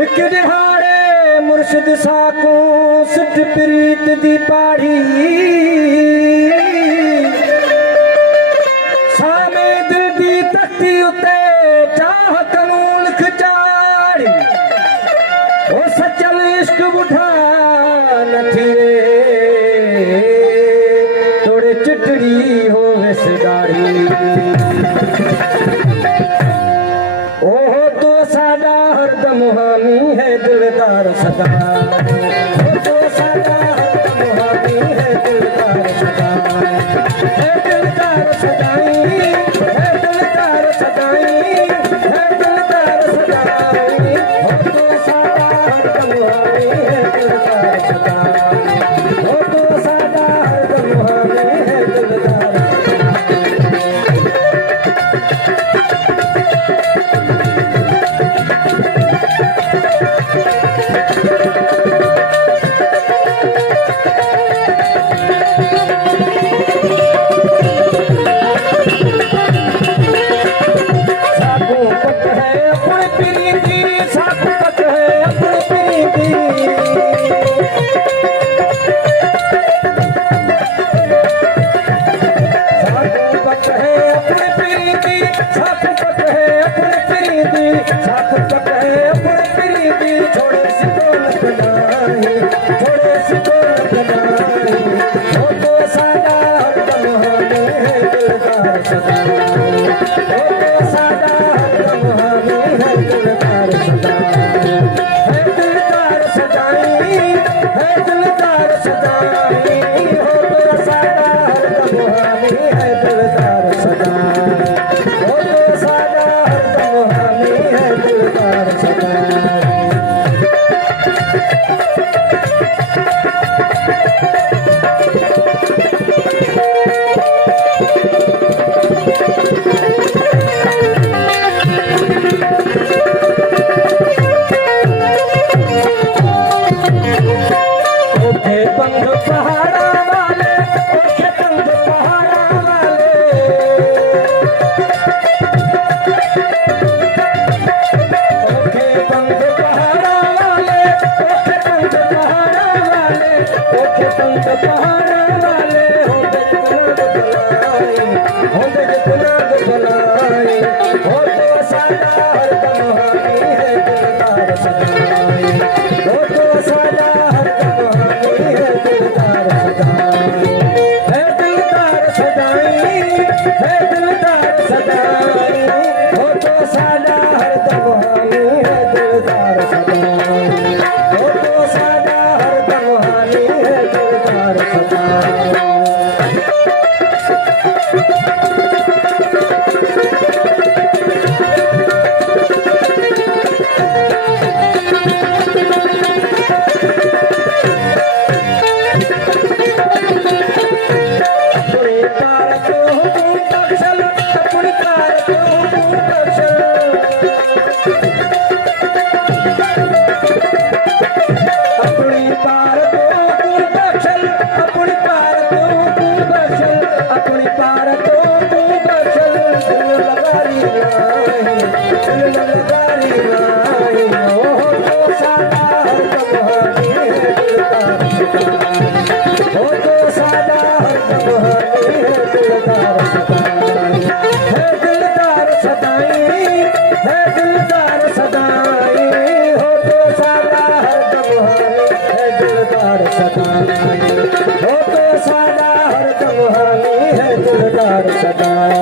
एक दिहाड़े मुर्शिद साकू सिद्ध प्रीत दी पाड़ी सामे दिल दी तख्ती उते चाहत नूं लिख चाड़ी ओ सचल इश्क बुढ़ा न थिए थोड़े चिटड़ी होवे सिदाड़ी ओह तो सादा हरदम हामी है दिलदार सदा ओह तो सादा हरदम हामी है दिलदार सदा है दिलदार सदाई है दिलदार सदाई है दिलदार सदाई ओह तो सादा हरदम हामी है दिलदार सदा ओह तो सादा हरदम हामी है दिलदार सदा